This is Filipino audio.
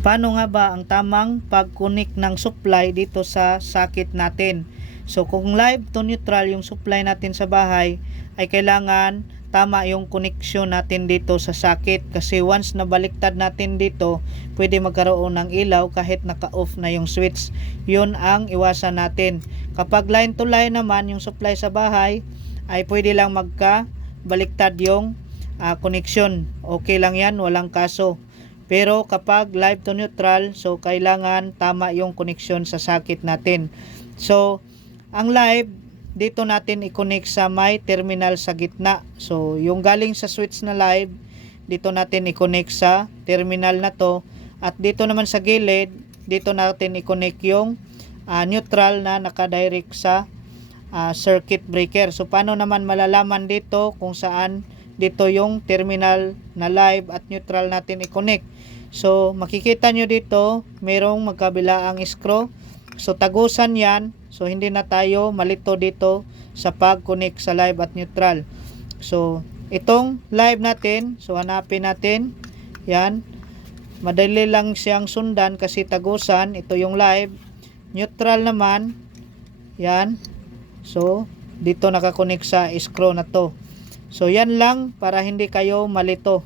Paano nga ba ang tamang pag-connect ng supply dito sa sakit natin? So kung live to neutral yung supply natin sa bahay ay kailangan tama yung connection natin dito sa sakit. Kasi once na baliktad natin dito pwede magkaroon ng ilaw kahit naka-off na yung switch. Yun ang iwasan natin. Kapag line to line naman yung supply sa bahay ay pwede lang magka baliktad yung ah, connection. Okay lang yan walang kaso pero kapag live to neutral, so kailangan tama yung connection sa sakit natin. So, ang live, dito natin i-connect sa may terminal sa gitna. So, yung galing sa switch na live, dito natin i-connect sa terminal na to. At dito naman sa gilid, dito natin i-connect yung ah, neutral na nakadirect sa ah, circuit breaker. So, paano naman malalaman dito kung saan dito yung terminal na live at neutral natin i-connect. So, makikita nyo dito, merong magkabilaang screw. So, tagusan yan. So, hindi na tayo malito dito sa pag-connect sa live at neutral. So, itong live natin, so hanapin natin. Yan. Madali lang siyang sundan kasi tagusan. Ito yung live. Neutral naman. Yan. So, dito nakakonek sa screw na to. So, yan lang para hindi kayo malito.